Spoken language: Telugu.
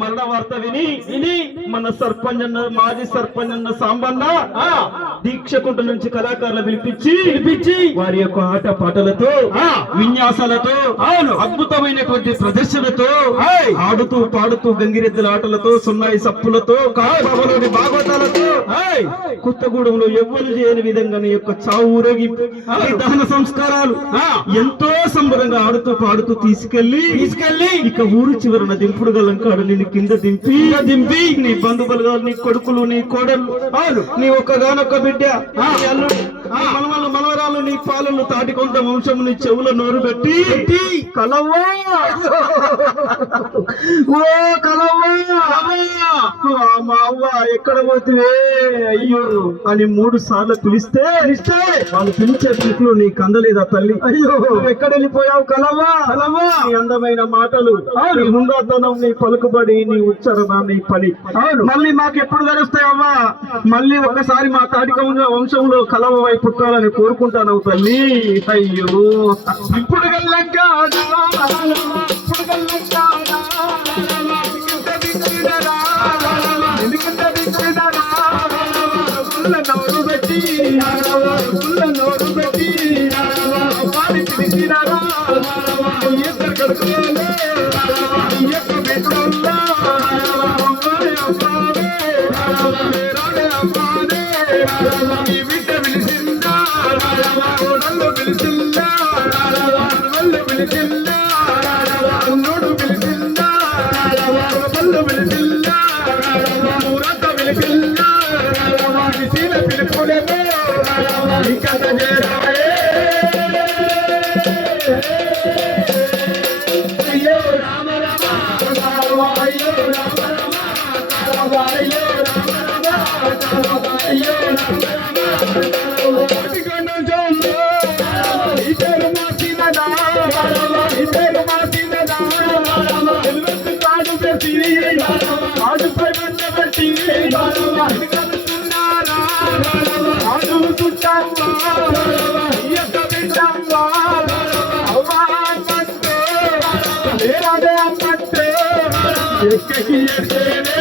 మరణ వార్త విని మన సర్పంచ్ అన్న మాజీ సర్పంచ్ అన్న సాంబన్న దీక్షకుంట నుంచి కళాకారులు పిలిపించి వారి యొక్క ఆట పాటలతో విన్యాసాలతో అద్భుతమైనటువంటి ప్రదర్శనతో ఆడుతూ పాడుతూ గంగిరెద్దుల ఆటలతో సున్నాయి సప్పులతో కాలోని భాగవతాలతో కొత్తగూడెంలో ఎవ్వరు చేయని విధంగా నీ యొక్క చావు ఊరేగింపు దహన సంస్కారాలు ఎంతో సంబరంగా ఆడుతూ పాడుతూ తీసుకెళ్లి ఇక ఊరు చివరన దింపుడు గలంకాడు నిన్ను కింద దింపి నీ బంధువులుగా నీ కొడుకులు నీ కోడలు నీ ఒక్కగానొక్క బిడ్డ మనవలు మనవరాలు నీ పాలలు తాటికొంత వంశం నీ చెవుల నోరు పెట్టి కలవ్వా ఓ కలవ్వా మా అవ్వ ఎక్కడ పోతువే అయ్యో అని 3 సార్లు పిలిస్తే వాళ్ళు పిలిచే పిలుపులు నీ కందలేదా తల్లి అయ్యో ఎక్కడ వెళ్ళిపోయావు కలవ్వా నీ అందమైన మాటలు నీ హుందాతనం నీ పలుకుబడి నీ ఉచ్చారణ నీ పని మళ్ళీ మాకెప్పుడు తెలుస్తాయవ్వా మళ్ళీ ఒకసారి మా తాటికొండ వంశంలో కలవ పుట్టాలని కోరుకుంటాను తల్లి అయ్యో ఇప్పుడు నోరు పెట్టి నోరు పెట్టి పిలిచినారా Yes,